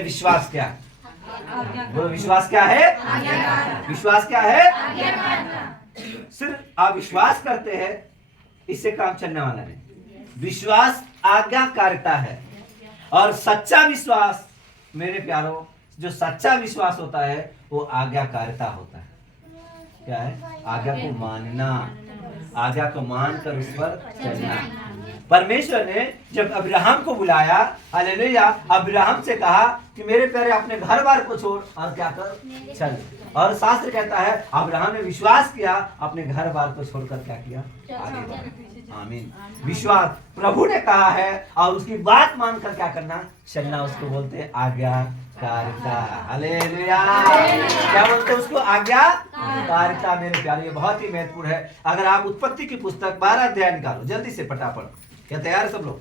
विश्वास क्या है? वो विश्वास क्या है? विश्वास क्या है? सिर्फ आप विश्वास करते हैं इससे काम चलने वाला नहीं। विश्वास आज्ञाकारिता है और सच्चा विश्वास मेरे प्यारों, जो सच्चा विश्वास होता है वो आज्ञाकारिता होता है। क्या है? आज्ञा को मानना, आज्ञा को मानकर उस पर चलना। परमेश्वर ने जब अब्राहम को बुलाया, हालेलुया, अब्राहम से कहा कि मेरे प्यारे अपने घर बार को छोड़ और क्या कर, चल। और शास्त्र कहता है अब्राहम ने विश्वास किया, अपने घर बार को छोड़कर क्या किया, आगे बढ़ा। आमीन। विश्वास, प्रभु ने कहा है और उसकी बात मानकर क्या करना, चलना, उसको बोलते हैं आज्ञाकारिता। हालेलुया। क्या बोलते हैं उसको? आज्ञाकारिता। मेरे प्यारे ये बहुत ही महत्वपूर्ण है। अगर आप उत्पत्ति की पुस्तक 12 अध्याय निकालो जल्दी से फटाफट। क्या तैयार है सब लोग?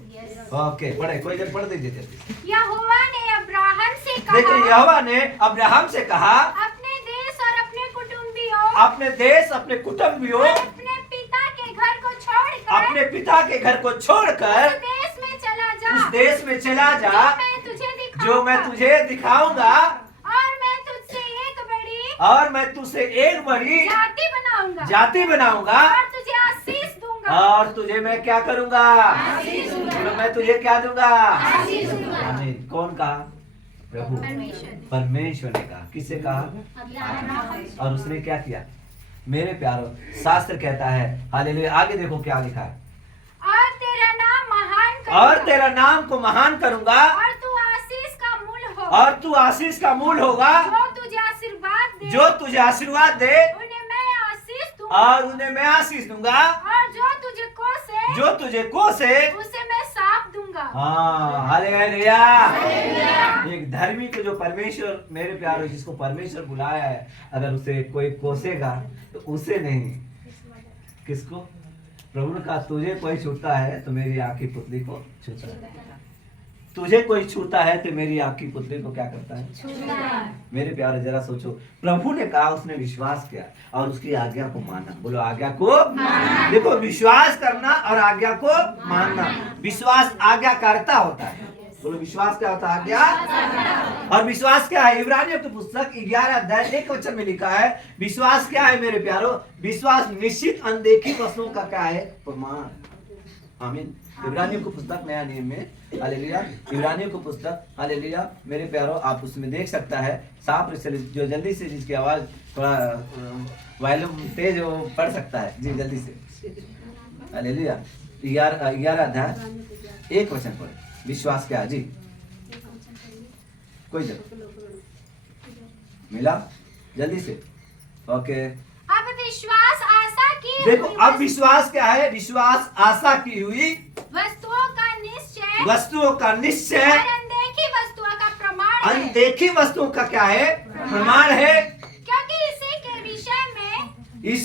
ओके, पढ़े, कोई जन पढ़ दीजिए जल्दी। यहोवा ने अब्राहम से कहा, देखिए यहोवा ने अब्राहम से कहा अपने देश और अपने कुटुंबियों, अपने देश, अपने कुटुंबियों, अपने पिता के घर को छोड़कर, अपने पिता के घर को छोड़कर उस देश में चला जा, उस देश में चला जा जो मैं तुझे दिखाऊंगा, और मैं तुझसे एक बड़ी जाति बनाऊंगा और तुझे आशीष दूंगा और तुझे मैं क्या करूंगा? मैं तुझे क्या दूंगा? आमीन। कौन कहा? प्रभु, परमेश्वर ने कहा। किससे कहा? और उसने क्या किया? मेरे प्यारों, शास्त्र कहता है, हालेलुया, आगे देखो क्या लिखा है, और तेरा नाम महान करूंगा, और तेरा नाम को महान करूंगा, और तू आशीष का मूल होगा, और तू आशीष का मूल होगा, जो तुझे आशीर्वाद दे उन्हें मैं आशीष दूंगा, और उन्हें मैं आशीष दूंगा, और जो तुझे कोसे उसे मैं साफ दूंगा। हाँ, हालेलुया। एक धर्मी को जो परमेश्वर, मेरे प्यारों, जिसको परमेश्वर बुलाया है, अगर उसे कोई कोसेगा तो उसे नहीं, किसको? प्रभु ने कहा तुझे कोई छूता है तो मेरी आँख की पुतली को छूता है, तुझे कोई छूता है तो मेरी आँख की पुतली को क्या करता है? छूता है। मेरे प्यारे जरा सोचो, प्रभु ने कहा, उसने विश्वास किया और उसकी आज्ञा को माना। बोलो आज्ञा को माना। देखो, विश्वास करना और आज्ञा को मानना। विश्वास आज्ञाकारिता होता है। बोलो विश्वास क्या होता है? आज्ञा। और विश्वास क्या है? इब्रानियों की पुस्तक 11 अध्याय 1 वचन में लिखा है, विश्वास क्या है मेरे प्यारो? विश्वास निश्चित अनदेखी वस्तुओं का क्या है? प्रमाण। आमीन। इब्रानियों की पुस्तक नया नियम में, हालेलुया, इब्रानियों की पुस्तक, हालेलुया, मेरे प्यारो, आप उसमें देख सकता है साफ से, जो जल्दी से, जिसकी आवाज थोड़ा वॉल्यूम तेज हो, पढ़ सकता है जी, जल्दी से। हालेलुया। 11 अध्याय 1 वचन पढ़े। विश्वास क्या है जी? कोई जगह मिला? जल्दी से। ओके, अब विश्वास आशा की, देखो अब विश्वास क्या है? विश्वास आशा की हुई वस्तुओं का निश्चय, वस्तुओं का निश्चय, और अनदेखी वस्तुओं का प्रमाण है। अनदेखी वस्तुओं का क्या है? प्रमाण है। क्योंकि इसी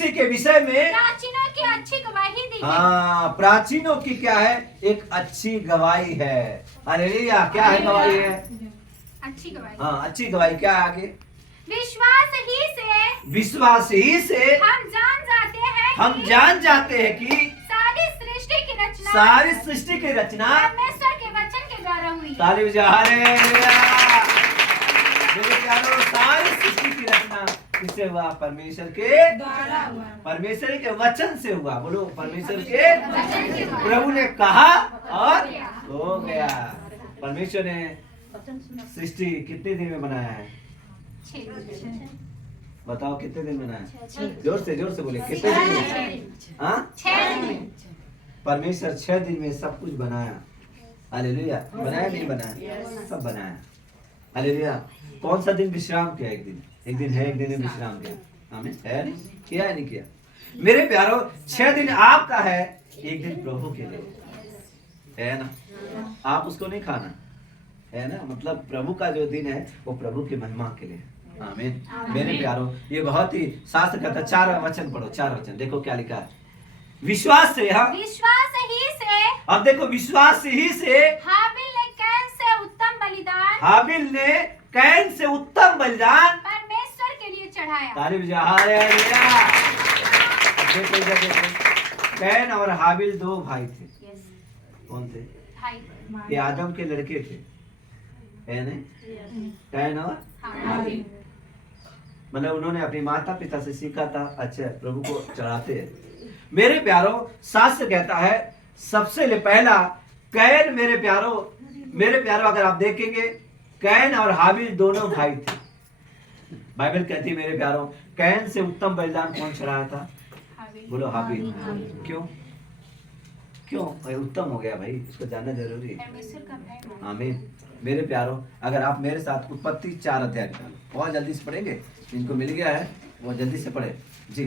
के विषय में प्राचीनों की अच्छी गवाही दी है। हाँ, प्राचीनों की क्या है? एक अच्छी गवाही है। हालेलुया। क्या है गवाही है? अच्छी गवाही। हाँ, अच्छी गवाही क्या है आगे? विश्वास ही से हम जान जाते हैं कि सारी सृष्टि की रचना परमेश्वर के वचन के द्वारा हुई। सारी सृष्टि की रचना किससे हुआ? परमेश्वर के द्वारा हुआ, परमेश्वर के वचन से हुआ। बोलो परमेश्वर के वचन से। प्रभु ने कहा और हो गया। परमेश्वर ने सृष्टि कितने दिन में बनाया है? 6 बताओ कितने दिन बनाया? जोर से बोले, कितने दिन में? हाँ, 6 दिन। परमेश्वर 6 दिन में सब कुछ बनाया। हालेलुया। बनाया नहीं बनाया? सब बनाया। हालेलुया। कौन सा दिन विश्राम किया? एक दिन है, एक दिन में विश्राम किया। आमीन। है नहीं किया? है नहीं किया? मेरे प्यारो, 6 दिन आपका है, एक दिन प्रभु के लिए है ना। आप उसको नहीं खाना है ना, मतलब प्रभु का जो दिन है वो प्रभु की महिमा के लिए। आमीन। मेरे प्यारो, ये बहुत ही शास्त्र कहता है। 4 वचन पढ़ो, 4 वचन देखो क्या लिखा है। विश्वास से, हाँ, विश्वास ही से, अब देखो, विश्वास ही से हाबिल ने कैन से उत्तम बलिदान, हाबिल ने कैन से उत्तम बलिदान परमेश्वर के लिए चढ़ाया। कैन और हाबिल 2 भाई थे। कौन थे? ये आदम के लड़के थे। है नहीं? कैन और हाबिल, मतलब उन्होंने अपने माता पिता से सीखा था, अच्छा प्रभु को चढ़ाते हैं। मेरे प्यारो, शास्त्र कहता है सबसे पहला कैन, मेरे प्यारो अगर आप देखेंगे कैन और हाबिल दोनों भाई थे। बाइबल कहती है मेरे प्यारो, कैन से उत्तम बलिदान कौन चढ़ाया था? बोलो हाबिल। क्यों? क्यों भाई उत्तम हो गया भाई, इसको जानना जरूरी है। आमीन। मेरे प्यारो, अगर आप मेरे साथ उत्पत्ति 4 अध्याय निकालो, बहुत जल्दी से पढ़ेंगे, इनको मिल गया है वो जल्दी से पढ़े जी।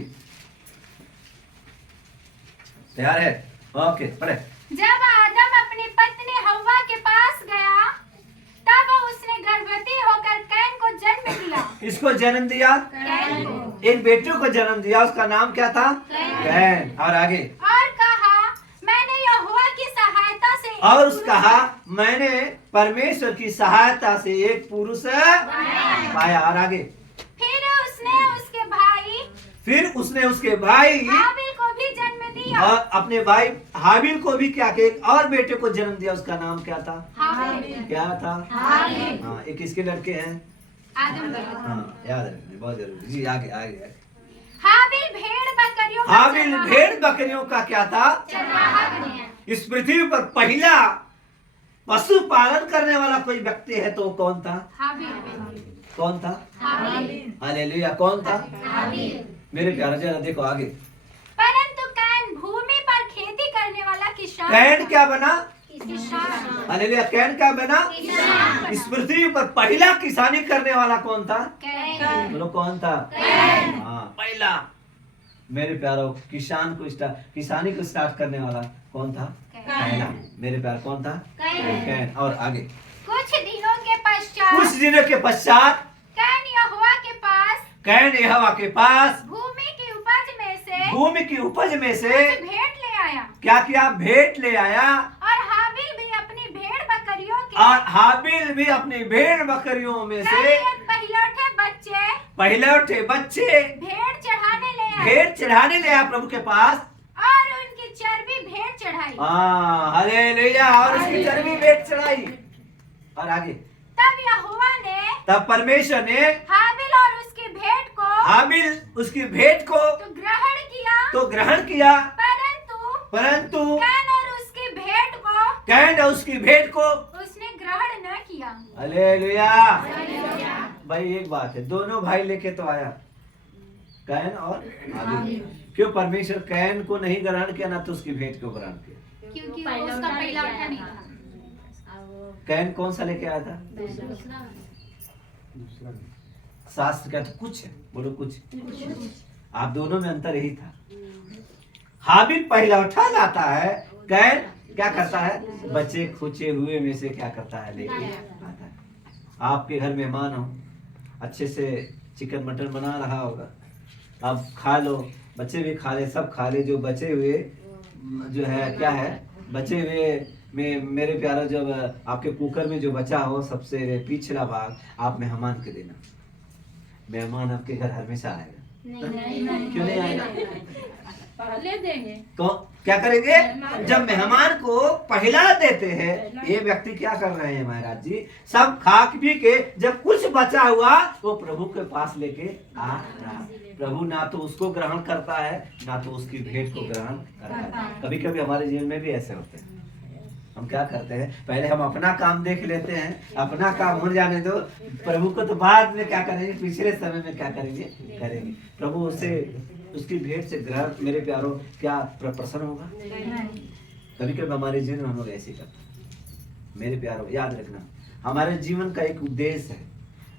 तैयार है? ओके पढ़े। जब आदम अपनी पत्नी हव्वा के पास गया, तब उसने गर्भवती होकर कैन को जन्म दिया। इसको जन्म दिया? कैन को। एक बेटे को जन्म दिया, उसका नाम क्या था? कैन। और आगे? और कहा मैंने यहोवा की सहायता से, और उस कहा मैंने परमेश्वर की सहायता से एक पुरुष पाया। और आगे? फिर उसने उसके भाई हाबिल को भी जन्म दिया, और अपने भाई हाबिल को भी क्या किया, एक और बेटे को जन्म दिया, उसका नाम क्या था? हाबिल। क्या था? हाबिल। हाँ, एक किसके लड़के हैं? आदम के। हाँ, याद रखना बहुत जरूरी जी। आगे आगे। हाबिल भेड़ बकरियों का हाबिल भेड़ बकरियों का क्या था? चरवाहा बना। इस पृथ्वी पर पहला पशु पालन करने वाला कोई व्यक्ति है तो कौन था? हाबिल। कौन था? हाबिल। हालेलुया। कौन था? हाबिल। मेरे प्यारे जरा देखो आगे। परंतु कैन भूमि पर खेती करने वाला किसान। कैन क्या बना? किसान। हालेलुया। कैन क्या बना? किसान। इस पृथ्वी पर पहला किसानी करने वाला कौन था? कैन। बोलो कौन था? कैन। हाँ, पहला। मेरे प्यारो, किसानी को स्टार्ट करने वाला कौन था? पहला। मेरे प्यार कौन था? कैन। और आगे? कुछ दिनों के पश्चात, कैन यहोवा के पास भूमि की उपज में से भेंट ले आया। क्या किया? भेंट ले आया। और हाबिल भी अपनी भेड़ बकरियों में से पहिलौठे बच्चे भेंट चढ़ाने ले आया प्रभु के पास, और उनकी चर्बी भेंट चढ़ाई। हालेलुया। और उसकी चर्बी भेंट चढ़ाई। और आगे? तब परमेश्वर ने हाबिल उसकी भेंट को तो ग्रहण किया, परंतु कैन और उसकी भेंट को उसने ग्रहण न किया। हालेलुया। भाई एक बात है, दोनों भाई लेके तो आया, कैन और हाबिल। क्यों परमेश्वर कैन को नहीं ग्रहण किया, ना तो उसकी भेंट को ग्रहण किया? क्योंकि उसका पहला उठा नहीं था। कैन कौन सा लेके आया था? शास्त्र क्या था? कुछ है, बोलो कुछ। आप दोनों में अंतर यही था। हाबिल पहला उठा लाता है, कैन क्या करता है? बच्चे खुचे हुए में से क्या करता है? लेके आता है। आपके घर मेहमान हो, अच्छे से चिकन मटन बना रहा होगा, आप खा लो, बच्चे भी खा ले, सब खा ले, जो बचे हुए जो है क्या है, बचे हुए में मेरे प्यारा, जब आपके कुकर में जो बचा हो सबसे पिछला भाग आप मेहमान के देना। मेहमान आपके घर हमेशा आएगा। नहीं। क्यों नहीं आएगा? पहले देंगे तो क्या करेंगे? जब मेहमान को पहला देते हैं, ये व्यक्ति क्या कर रहे हैं महाराज जी? सब खा पी के जब कुछ बचा हुआ वो प्रभु के पास लेके आ रहा। प्रभु ना तो उसको ग्रहण करता है, ना तो उसकी भेंट को ग्रहण करता है। कभी कभी हमारे जीवन में भी ऐसे होते हैं। हम क्या करते हैं, पहले हम अपना काम देख लेते हैं, अपना काम हो जाने दो, प्रभु को तो बाद में क्या करेंगे, पिछले समय में क्या करेंगे। प्रभु उसे उसकी भेंट से ग्रहण, मेरे प्यारो, क्या प्रसन्न होगा? कभी कभी हमारे जीवन में हम लोग ऐसे करते हैं। मेरे प्यारो याद रखना, हमारे जीवन का एक उद्देश्य है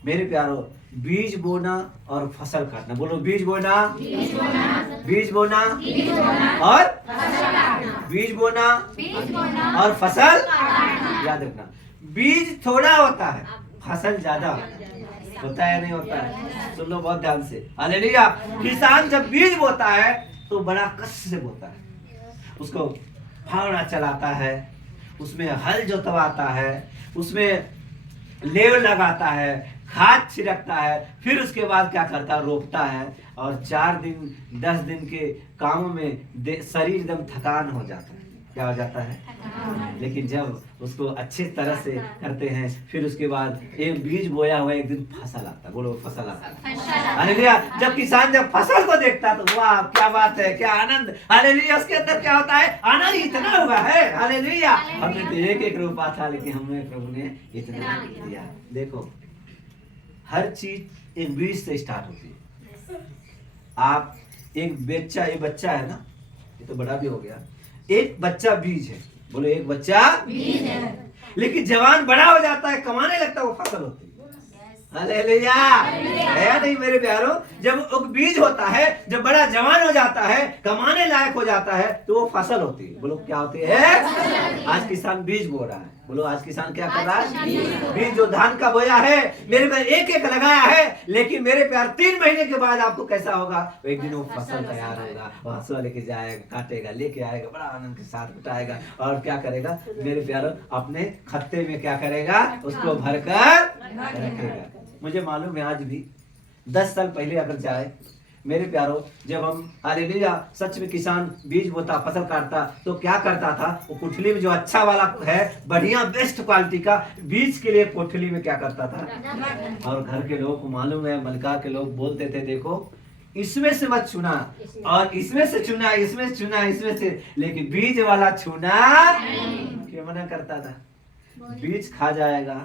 मेरे प्यारो, बीज बोना और फसल काटना। बोलो बीज बोना और बीज बोना और फसल। याद रखना, बीज थोड़ा होता है, फसल ज्यादा होता है, नहीं होता है? सुन लो बहुत ध्यान से। हालेलुया। किसान जब बीज बोता है तो बड़ा कष्ट से बोता है, उसको फावड़ा चलाता है, उसमें हल जोतवाता है, उसमें लेव लगाता है, खाद छिड़कता है, फिर उसके बाद क्या करता है, रोपता है, और 4 दिन 10 दिन के कामों में शरीर एकदम थकान हो जाता है। क्या हो जाता है? लेकिन जब उसको अच्छी तरह से करते हैं, फिर उसके बाद एक बीज बोया हुआ एक दिन फसल आता है। बोलो फसल आता है। हालेलुया। जब किसान जब फसल को देखता है तो वाह क्या बात है, क्या आनंद। हालेलुया। उसके अंदर क्या होता है? आनंद इतना हुआ है। हालेलुया। हमने तो एक एक रुपया था, लेकिन हमें प्रभु ने इतना दिया। देखो हर चीज एक बीज से स्टार्ट होती है। आप एक बच्चा, ये बच्चा है ना, ये तो बड़ा भी हो गया, एक बच्चा बीज है। बोलो एक बच्चा बीज है, लेकिन जवान बड़ा हो जाता है, कमाने लगता है, वो फसल होती है। हालेलुया। है नहीं मेरे प्यारों? जब वो बीज होता है, जब बड़ा जवान हो जाता है, कमाने लायक हो जाता है, तो वो फसल होती है। बोलो क्या होती है? आज किसान बीज बो रहा है। बोलो आज किसान क्या कर रहा है? बीज जो धान का बोया है, मेरे पे एक एक लगाया है, लेकिन मेरे प्यार 3 महीने के बाद आपको कैसा होगा? एक दिन वो फसल तैयार होगा, हंसुआ लेके जाएगा, काटेगा, लेके आएगा, बड़ा आनंद के साथ उठाएगा, और क्या करेगा मेरे प्यारों? अपने खत्ते में क्या करेगा? उसको भरकर रखेगा। मुझे मालूम है आज भी 10 साल पहले अगर जाए मेरे प्यारों, जब हम हालेलुया सच में किसान बीज बोता, फसल काटता, तो क्या करता था? वो कोठली में जो अच्छा वाला है, बढ़िया बेस्ट क्वालिटी का बीज के लिए कोठली में क्या करता था? और घर के लोगों को मालूम है, मलका के लोग बोलते थे देखो इसमें से मत छूना, और इसमें से छूना, इसमें से छूना, इसमें से, लेकिन बीज वाला छूना क्या मना करता था? बीज खा जाएगा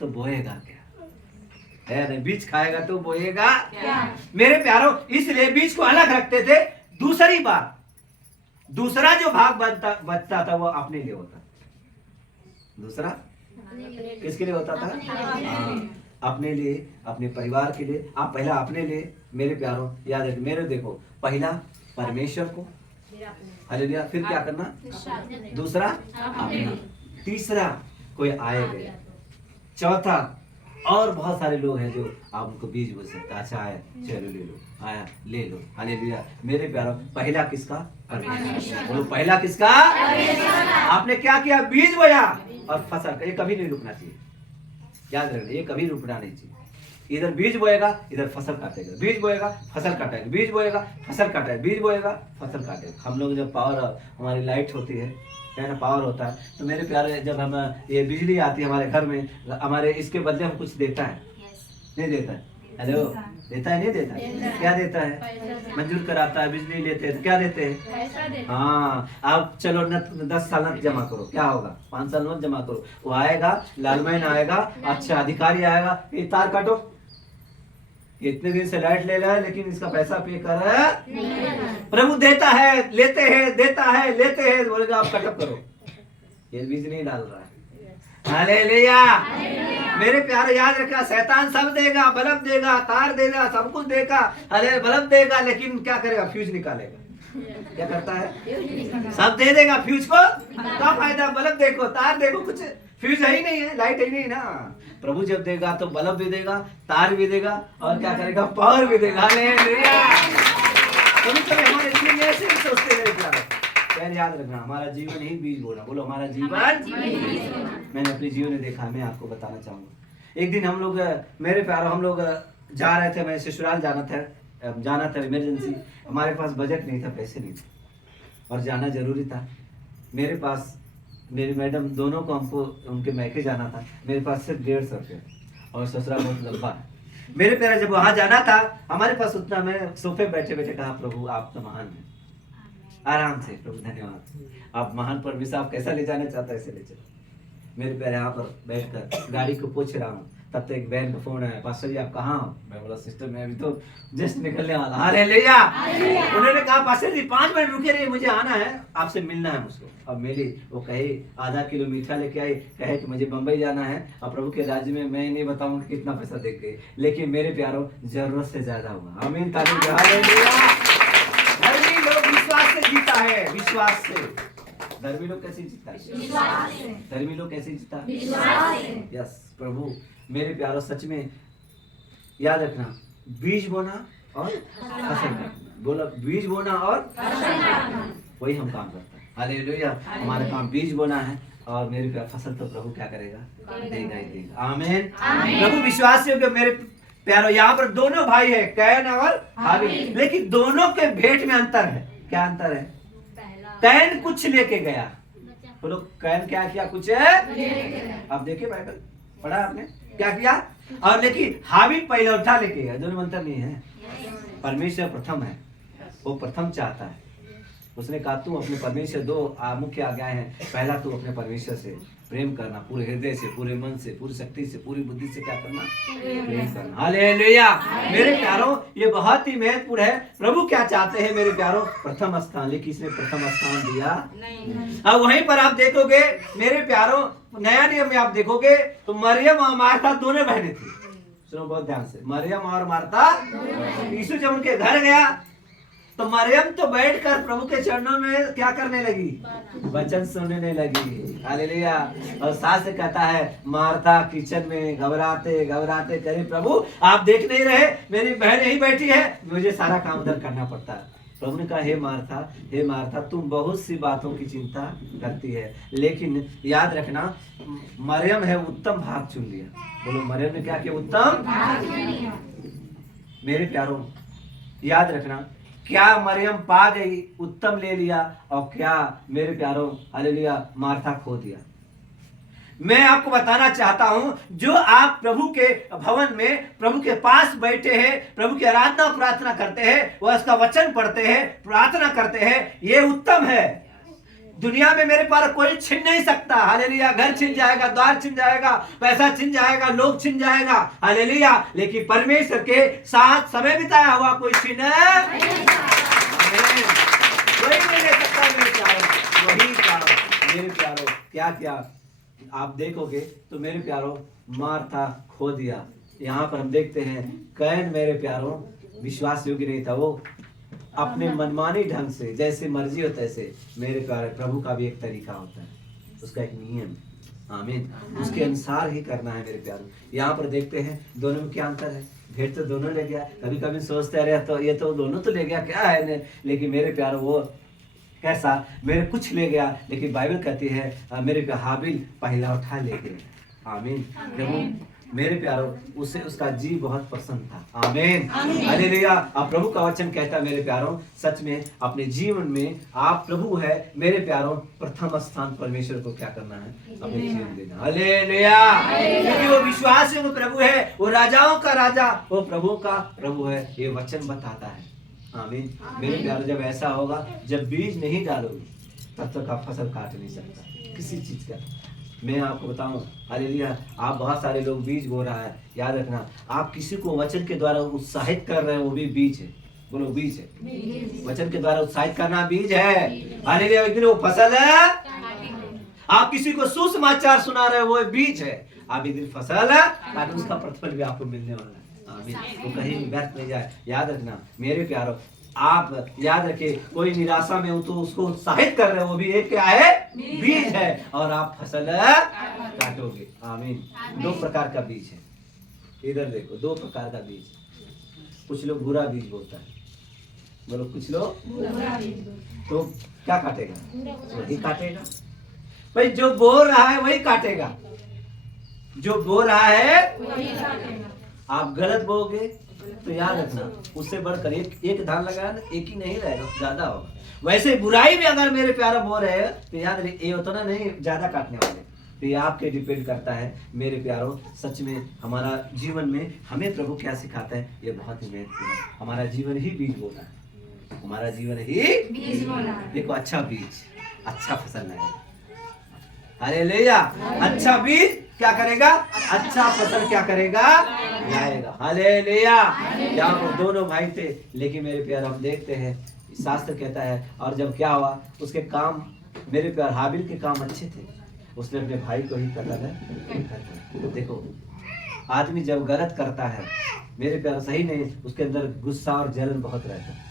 तो बोएगा क्या? है नहीं, बीज खाएगा तो बोएगा क्या? मेरे प्यारों, इसलिए बीज को अलग रखते थे। दूसरी बात, दूसरा जो भाग बचता था वो अपने लिए होता। दूसरा किसके लिए होता था? अपने लिए, अपने परिवार के लिए। आप पहला अपने लिए मेरे प्यारों याद रखिए। मेरे देखो, पहला परमेश्वर को, हालेलुया, फिर क्या करना? दूसरा अपना, तीसरा कोई आए गए, चौथा और बहुत सारे लोग हैं जो आप उनको बीज बोल सकते हैं। अच्छा आया, चलो ले लो, आया ले लो। हालेलुया। मेरे प्यारों, पहला किसका? परमेश्वर। बोलो पहला किसका? आपने क्या किया? बीज बोया और फसल। ये कभी नहीं रुकना चाहिए, याद रखना, ये कभी रुकना नहीं चाहिए। इधर बीज बोएगा, इधर फसल काटेगा, बीज बोएगा, फसल काटेगा, बीज बोएगा, फसल काटेगा, बीज बोएगा, फसल काटेगा। हम लोग जब पावर, हमारी लाइट होती है ना, पावर होता है, तो मेरे प्यारे जब हम ये बिजली आती है हमारे घर में, हमारे इसके बदले हम कुछ देता है? नहीं देता है? हेलो, देता है? नहीं देता है? क्या देता है? मंजूर कराता है, बिजली लेते हैं तो क्या देते हैं? हाँ, आप चलो 10 साल नत जमा करो, क्या होगा? 5 साल नत जमा करो, वो आएगा, लालमैन आएगा, अच्छा अधिकारी आएगा, ये तार काटो, इतने दिन से लाइट ले रहा है लेकिन इसका पैसा पे कर रहा है। प्रभु देता है, लेते हैं, देता है, लेते हैं, बोलेगा आप कटअप करो, ये बीज नहीं डाल रहा है। हालेलुया। मेरे प्यारे याद रखा, शैतान सब देगा, बल्ब देगा, तार देगा, सब कुछ देगा, अरे बल्ब देगा, लेकिन क्या करेगा? फ्यूज निकालेगा। क्या करता है? सब दे देगा, फ्यूज को क्या फायदा? बल्ब देखो, तार देखो, कुछ फ्यूज है ही नहीं है, लाइट है नहीं ना। प्रभु जब देगा तो बल्ब भी देगा, तार भी देगा, और क्या करेगा? पावर भी देगा। हालेलुया। कभी हमारे जीवन में ऐसे ही सोचते मेरे प्यारे, याद रखना, हमारा जीवन ही बीज बोना। बोलो हमारा जीवन। मैंने अपने जीवन में देखा, मैं आपको बताना चाहूंगा। एक दिन हम लोग, मेरे प्यारों, हम लोग जा रहे थे, मैं ससुराल जाना था इमरजेंसी। हमारे पास बजट नहीं था, पैसे नहीं थे, और जाना जरूरी था। मेरे पास, मेरी मैडम दोनों को, हमको उनके मैके जाना था। मेरे पास सिर्फ 150 रुपये, और ससुराल बहुत लंबा है। मेरे प्यारे जब वहां जाना था, हमारे पास उतना, मैं सोफे बैठे बैठे कहा प्रभु आप तो महान हैं, आराम से प्रभु धन्यवाद, आप महान परमेश्वर, आप कैसा ले जाना चाहता है ऐसे ले चलो। मेरे प्यारे यहाँ पर बैठकर गाड़ी को पूछ रहा हूँ, तब तक एक बहन का फोन आया, पास्टर जी आप कहाँ हो? मैं बोला सिस्टर मैं अभी तो जस्ट निकलने वाला। हालेलुया। उन्होंने कहा पास्टर जी 5 मिनट रुके रहिए, मुझे आना है, आपसे मिलना है मुझको। अब मिली, वो कहे आधा किलो मीठा लेके आई, कहे कि मुझे बम्बई जाना है, और प्रभु के राज्य में मैं नहीं बताऊंगा कितना पैसा दे गए, लेकिन मेरे प्यारों जरूरत से ज्यादा हुआ। आमीन, तारीफ। हालेलुया। धर्मी लोग विश्वास से जीता है, विश्वास से। धर्मी लोग कैसे जीता है? धर्मी लोग कैसे जीता है? यस प्रभु। मेरे प्यारों सच में याद रखना, बीज बोना और फसल काटना। बोला बीज बोना और वही हम काम करते हैं। हालेलुया। हमारा काम बीज बोना है, और मेरे प्यार फसल तो प्रभु क्या करेगा? देगा ही देगा। आमीन। प्रभु विश्वास योग्य। मेरे प्यारों यहाँ पर दोनों भाई है, कैन और हाबिल, लेकिन दोनों के भेंट में अंतर है। क्या अंतर है? कैन कुछ लेके गया। बोलो कैन क्या किया? कुछ अब देखिए बाइबल पढ़ा आपने क्या किया? और लेकिन हाबिल पहले उठा लेके गया। दोनों मंत्र नहीं है। परमेश्वर प्रथम है, वो प्रथम चाहता है। उसने कहा तू अपने परमेश्वर, दो मुख्य आज्ञाएं हैं। पहला तू अपने परमेश्वर से प्रेम करना, पूरे हृदय से, पूरे मन से, पूरी शक्ति से, पूरी बुद्धि से क्या करना? प्रेम करना। हालेलुया। मेरे प्यारों ये बहुत ही महत्वपूर्ण है। प्रभु क्या चाहते हैं मेरे प्यारों? प्रथम स्थान। लेकिन इसने प्रथम स्थान दिया नहीं। अब वहीं पर आप देखोगे मेरे प्यारों, नया नियम में आप देखोगे तो मरियम और मार्था दोनों बहनें थी। सुनो बहुत ध्यान से, मरियम और मार्था। यीशु जब उनके घर गया तो मरियम तो बैठकर प्रभु के चरणों में क्या करने लगी? वचन सुनने लगी। हालेलुया। और सास से कहता है, मार्था किचन में घबराते घबराते करे प्रभु आप देख नहीं रहे, मेरी बहन यही बैठी है, मुझे सारा काम उधर करना पड़ता है। प्रभु ने कहा, हे मार्था तुम बहुत सी बातों की चिंता करती है, लेकिन याद रखना मरियम है उत्तम भाग चुन लिया। बोलो मरियम ने क्या किया? उत्तम भाग। मेरे प्यारों याद रखना, क्या मरियम पा गई? उत्तम ले लिया। और क्या मेरे प्यारों हालेलुया मार्था खो दिया। मैं आपको बताना चाहता हूं, जो आप प्रभु के भवन में प्रभु के पास बैठे हैं, प्रभु की आराधना प्रार्थना करते हैं, वह उसका वचन पढ़ते हैं, प्रार्थना करते हैं, ये उत्तम है। दुनिया में मेरे पास कोई छीन नहीं सकता। हालेलुया। घर छीन जाएगा, द्वार छीन जाएगा, पैसा छीन जाएगा, लोग छीन जाएगा। हालेलुया। लेकिन परमेश्वर के साथ समय बिताया हुआ कोई छीन नहीं, कोई नहीं ले सकता मेरे प्यारों। वही प्यारों मेरे प्यारों क्या क्या आप देखोगे तो मेरे प्यारों मार्था खो दिया। यहाँ पर हम देखते हैं कैन मेरे प्यारों विश्वास योग्य नहीं था। वो अपने मनमानी ढंग से जैसे मर्जी हो तैसे। मेरे प्यारे प्रभु का भी एक तरीका होता है, उसका एक नियम। आमीन। उसके अनुसार ही करना है मेरे प्यारों। यहाँ पर देखते हैं दोनों में क्या अंतर है। भेंट तो दोनों ले गया। कभी कभी सोचते रहे तो ये तो दोनों तो ले गया, क्या है ने? लेकिन मेरे प्यारों वो कैसा? मेरे कुछ ले गया, लेकिन बाइबल कहती है मेरे पे हाबिल पहला उठा ले गया। आमीन। प्रभु मेरे प्यारों उसे उसका जी बहुत पसंद था। आमीन। हालेलुया। अब प्रभु का वचन कहता है मेरे प्यारों, सच में अपने जीवन में आप प्रभु है मेरे प्यारों, प्रथम स्थान परमेश्वर को क्या करना है? अपने जीवन देना। हालेलुया। क्योंकि वो विश्वास है, वो प्रभु है, वो राजाओं का राजा, वो प्रभु का प्रभु है, ये वचन बताता है। आमीन। मेरे प्यारों जब ऐसा होगा, जब बीज नहीं डालोगे तब तक आप फसल काट नहीं सकता किसी चीज का। मैं आपको बताऊं हालेलुया, आप बहुत सारे लोग बीज बो रहा है, याद रखना आप किसी को वचन के द्वारा उत्साहित कर रहे हैं, वो भी बीज है। बोलो बीज है। वचन के द्वारा उत्साहित करना बीज है। हालेलुया। लेकिन वो फसल है। आप किसी को सुसमाचार सुना रहे हो, वो बीज है। आप एक दिन फसल है, उसका प्रतिफल भी आपको मिलने वाला है। आमीन। वो कहीं व्यर्थ नहीं जाए। याद रखना मेरे प्यारों, आप याद रखिए कोई निराशा में हो तो उसको उत्साहित कर रहे हो, वो भी एक क्या है? बीज है। और आप फसल काटोगे। आमीन। दो प्रकार का बीज है। इधर देखो, दो प्रकार का बीज। कुछ लोग बुरा बीज बोलता है। बोलो कुछ लोग तो क्या काटेगा? वही काटेगा भाई। जो बो रहा है वही काटेगा, जो बो रहा है वही काटेगा। आप गलत बोगे तो याद रखना उससे बढ़कर एक धान लगाया ना, एक ही नहीं रहेगा, ज्यादा होगा। वैसे बुराई में अगर मेरे प्यारा बो रहे हैं तो याद रखिए ये होता ना नहीं, ज्यादा काटने वाले। तो ये आपके डिपेंड करता है मेरे प्यारों। सच में हमारा जीवन में हमें प्रभु क्या सिखाता है, ये बहुत ही महत्वपूर्ण है। हमारा जीवन ही बीज बोना है, हमारा जीवन ही बीज बोना है। देखो अच्छा बीज अच्छा फसल लगेगा। हालेलुया। अच्छा बीज क्या करेगा? अच्छा फसल क्या करेगा? लाएगा। हालेलुया। यहाँ पर दोनों भाई थे, लेकिन मेरे प्यार हम देखते हैं शास्त्र कहता है, और जब क्या हुआ उसके काम मेरे प्यार हाबिल के काम अच्छे थे, उसने अपने भाई को ही कतल है। देखो आदमी जब गलत करता है मेरे प्यार सही नहीं, उसके अंदर गुस्सा और जलन बहुत रहता है।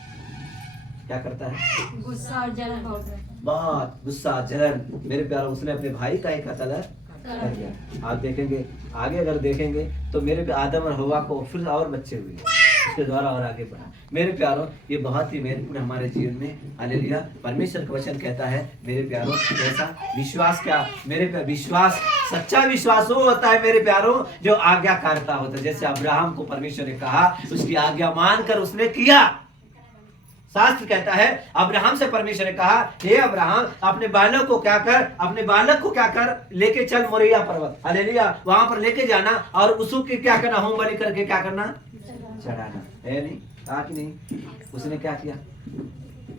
क्या करता है? गुस्सा और जलन बहुत गुस्सा जलन। मेरे प्यार उसने अपने भाई का ही कतल कर दिया। आप देखेंगे आगे, अगर देखेंगे तो मेरे पे आदम और हवा को फिर और बच्चे हुए, उसके द्वारा और आगे बढ़ा। मेरे प्यारों ये बहुत ही महत्वपूर्ण हमारे जीवन में। हालेलुया। परमेश्वर का वचन कहता है मेरे प्यारों कैसा विश्वास, क्या मेरे पे विश्वास, सच्चा विश्वास वो होता है मेरे प्यारों जो आज्ञाकारिता होता है। जैसे अब्राहम को परमेश्वर ने कहा, उसकी आज्ञा मानकर उसने किया। शास्त्र कहता है अब्राहम से परमेश्वर ने कहा, हे अब्राहम, अपने बालक को क्या कर लेके चल मोरिया पर्वत, हालेलुया, वहां पर लेके जाना और उसको क्या करना, होम बलि करके क्या करना, चढ़ाना है। नहीं कहा कि नहीं? उसने क्या किया?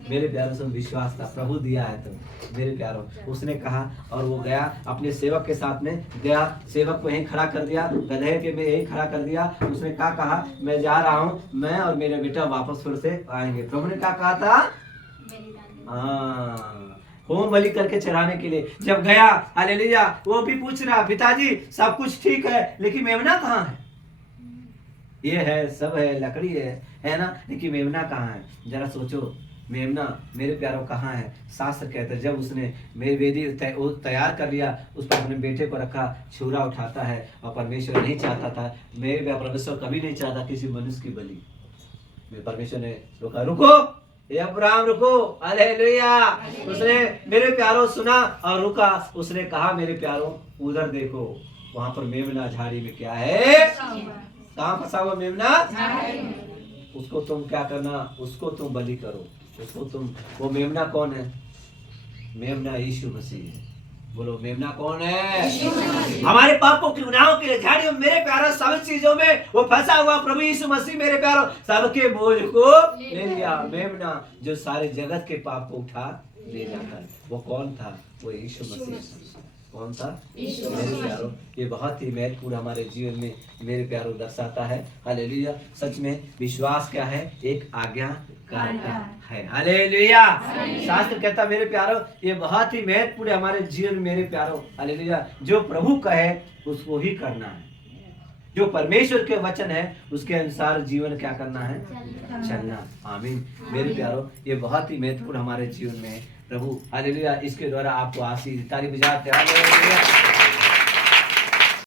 मेरे प्यारों से विश्वास था, प्रभु दिया है तो मेरे प्यारों, उसने कहा और वो गया अपने सेवक के साथ में गया, सेवक को यहीं खड़ा कर दिया, गधे के में यहीं खड़ा कर दिया। उसने क्या कहा, मैं जा रहा हूँ, मैं और मेरे बेटा वापस फिर से आएंगे। प्रभु ने क्या कहा था? हाँ, होम बलि करके चढ़ाने के लिए जब गया, हालेलुया, वो भी पूछ रहा, पिताजी सब कुछ ठीक है लेकिन मेमना कहाँ है? ये है, सब है, लकड़ी है ना, लेकिन मेमना कहाँ है? जरा सोचो, मेमना मेरे प्यारों कहाँ है? शास्त्र कहते हैं जब उसने मेरी वेदी तैयार कर लिया, उस पर अपने बेटे को रखा, छुरा उठाता है, और परमेश्वर नहीं चाहता था, मेरे प्यार परमेश्वर कभी नहीं चाहता किसी मनुष्य की बलि। मेरे परमेश्वर ने रोका, रुको ये अब्राहम रुको, हालेलुया। उसने मेरे प्यारों सुना और रुका। उसने कहा, मेरे प्यारों उधर देखो, वहां पर मेमना झाड़ी में क्या है? कहाँ फंसा हुआ मेमना? उसको तुम क्या करना, उसको तुम बलि करो, उसको तुम। वो मेमना कौन है? मेमना यीशु मसीह है। बोलो, मेमना कौन है? हमारे पापों की गुनाहों के झाड़ियों में मेरे प्यारों सब चीजों में वो फंसा हुआ प्रभु यीशु मसीह मेरे प्यारों सबके बोझ को ले लिया। मेमना जो सारे जगत के पाप को उठा ले जाता, वो कौन था? वो यीशु मसीह। कौन था? मेरे प्यारों, ये बहुत ही महत्वपूर्ण हमारे जीवन में मेरे प्यारों दर्शाता है। हालेलुया। सच में विश्वास क्या है? एक आज्ञाकारिता है। हालेलुया। शास्त्र कहता मेरे प्यारों, ये बहुत ही महत्वपूर्ण हमारे जीवन में मेरे प्यारों। हालेलुया। जो प्रभु कहे उसको ही करना है, जो परमेश्वर के वचन है उसके अनुसार जीवन क्या करना है? चलना। आमीन। मेरे प्यारों, ये बहुत ही महत्वपूर्ण हमारे जीवन में है। प्रभु हालेलुया इसके द्वारा आपको आशीष ताली बजाते हैं।